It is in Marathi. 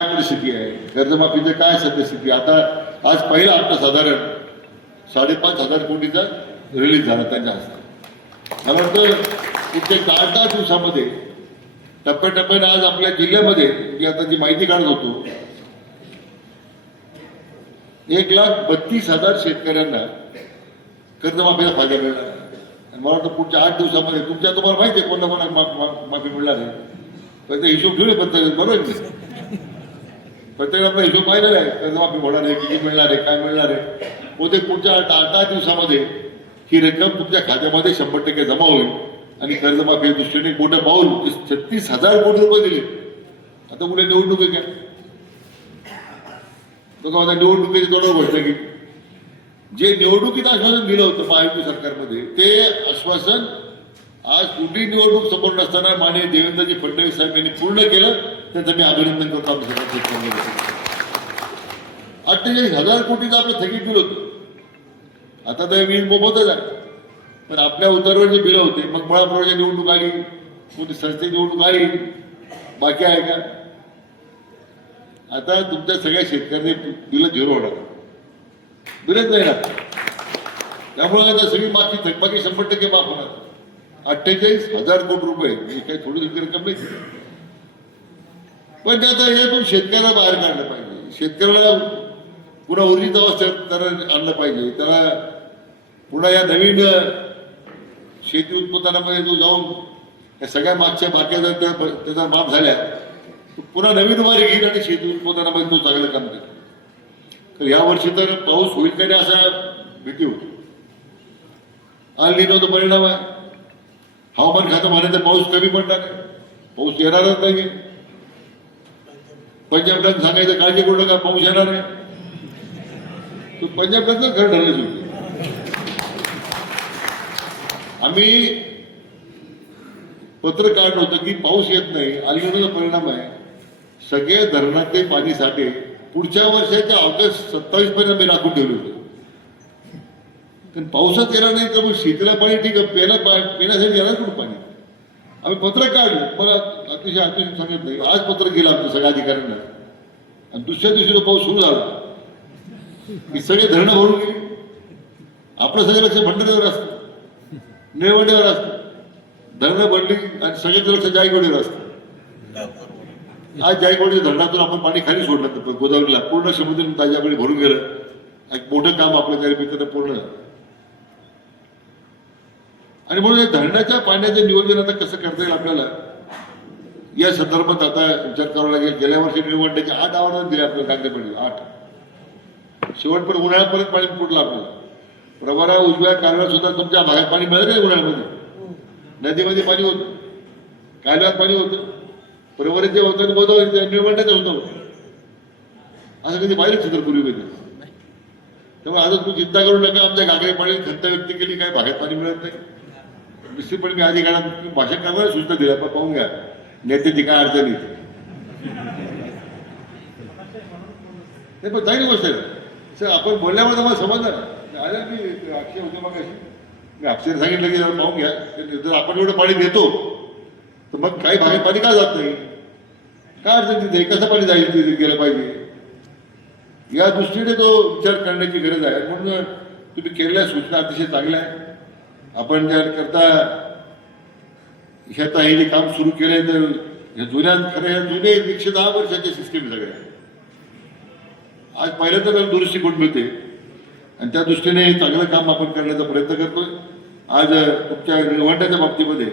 परिस्थिती आहे, कर्जमाफीचं काय सद्यस्थिती. आता आज पहिला हप्ता साधारण 5,500 कोटीचा रिलीज झाला त्यांच्या हस्ते. त्यामुळे पुढच्या 8-10 दिवसामध्ये टप्प्याटप्प्याने आज आपल्या जिल्ह्यामध्ये मी आता जी माहिती काढत होतो, 1,32,000 शेतकऱ्यांना कर्जमाफीचा फायदा मिळणार. आणि मला वाटतं पुढच्या 8 दिवसामध्ये तुम्हाला माहिती आहे कोणाला माफी मिळणार आहे. पण ते हिशोब ठेवले पण बरोबर नाही. प्रत्येकाला आपला हिशोब पाहिलेला आहे, कर्जमाफी होणार आहे, किती मिळणार आहे, काय मिळणार आहे. होते पुढच्या 8 दिवसामध्ये ही रक्कम तुमच्या खात्यामध्ये 100% जमा होईल आणि कर्जमाफी दृष्टीने मोठं पाऊल 36,000 कोटी रुपये दिले. आता कुठे निवडणूक आहे का? बघा आता निवडणुकीची थोडं गोष्ट की जे निवडणुकीत आश्वासन दिलं होतं महायुती सरकारमध्ये ते आश्वासन आज कुठली निवडणूक समोर नसताना माननीय देवेंद्रजी फडणवीस साहेब यांनी पूर्ण केलं. त्यांचं मी अभिनंदन करतो. आमच्या 48,000 कोटीचं आपलं थकीत बिल होतं. आता तर वीज मोफतच आहे, पण आपल्या उतारवर जे बिलं होते, मग मुळाप्रवरची निवडणूक आली, कोणती संस्थेची निवडणूक आली, बाकी आहे का? आता तुमच्या सगळ्या शेतकऱ्यांनी बिलं झिरो होणार, बिलच नाही ना. त्यामुळे आता सगळी मागची थकबाकी 100% माफ होणार. 48,000 कोटी रुपये ही काही थोडी रक्कम नाही. पण आता यातून शेतकऱ्याला बाहेर काढलं पाहिजे. शेतकऱ्याला पुन्हा ऊर्जित अवस्थेत आणलं पाहिजे. त्याला पुन्हा या नवीन शेती उत्पादनामध्ये जो जाऊन या सगळ्या मागच्या बाक्या जर त्याचा माफ झाल्या तर पुन्हा नवीन वारी घेईल आणि शेती उत्पादनामध्ये तो चांगलं काम करेल. तर यावर्षी तर पाऊस होईल का नाही असा भीती होती. अल निनोचा परिणाम आहे. हवामान खातं म्हणायचं पाऊस कमी पडणार नाही, पाऊस येणारच नाही. पंजाबला सांगायचं काळजी करू नका, पाऊस येणार आहे. तो पंजाबलाच खरं ठरलं होतं. आम्ही पत्र काढलं होतं की पाऊस येत नाही, अल्निनोचा परिणाम आहे. सगळे धरणातले पाणी साठे पुढच्या वर्षाच्या ऑगस्ट 27 पर्यंत आम्ही राखून ठेवले होते. पण पावसात येणार नाही तर मग शेतीला पाणी ठीक आहे, पिण्यासाठी येणार कुठं पाणी. आम्ही पत्र काढलं, मला अतिशय सांगितलं नाही. आज पत्र गेलं आमच्या सगळ्या अधिकाऱ्यांना आणि दुसऱ्या दिवशी तो पाऊस सुरू झाला की सगळे धरणं भरून गेली. आपलं सगळं लक्ष भंडाऱ्यावर असतं, निळवंड्यावर असतं. धरणं भरली आणि सगळ्याचं लक्ष जायकवाडीवर असतं. आज जायकवाडी धरणातून आपण पाणी खाली सोडलं तर गोदावरीला पूर्ण समुद्र ताज्याकडे भरून गेलं. एक मोठं काम आपलं त्यानिमित्तानं पूर्ण झालं. आणि म्हणून धरणाच्या पाण्याचं नियोजन आता कसं करता येईल आपल्याला या संदर्भात आता विचार करावा लागेल. गेल्या वर्षी निवडण्याचे 8 आव्हानं दिले आपल्याला कांदेपडले 8. शेवटपर्यंत उन्हाळ्यापर्यंत पाणी फुटलं आपल्याला. प्रवरा उजव्या कालव्यात सुद्धा तुमच्या भागात पाणी मिळत नाही. उन्हाळ्यामध्ये नदीमध्ये पाणी होतं, कालव्यात पाणी होतं, प्रवरीत जे होतं आणि गोदावरी निवडण्याचं होतं. असं कधी पाहिलं चित्र पूर्वी कधी. त्यामुळे आता तू चिंता करू नका. आमच्या गागरे पाणी खंत व्यक्त केली, काय भागात पाणी मिळत नाही. निश्चितपणे मी अधिकाऱ्यांना भाषण करणाऱ्या सूचना दिल्या, पण पाहून घ्या नेत्याची काय अडचणी. नाही पण चांगली गोष्ट आहे सर. आपण बोलल्यामुळे तुम्हाला समजणार. आल्या मी अक्षय होतो मग अशी मी अक्षर सांगितलं की जरा पाहून घ्या. जर आपण एवढं पाणी देतो तर मग काही भागात पाणी का जात नाही, काय अडचण तिथे, कसं पाणी जाईल तिथे गेलं पाहिजे. या दृष्टीने तो विचार करण्याची गरज आहे. म्हणून तुम्ही केलेल्या सूचना अतिशय चांगल्या आहेत. आपण ज्या करता ह्यात हे काम सुरू केलंय तर ह्या जुन्या खरं ह्या जुने 110 वर्षाच्या सिस्टीम सगळ्या आज पहिल्यांदा त्याला दुरुस्ती करून मिळते आणि त्या दृष्टीने चांगलं काम आपण करण्याचा प्रयत्न करतोय. आज तुमच्या निवडण्याच्या बाबतीमध्ये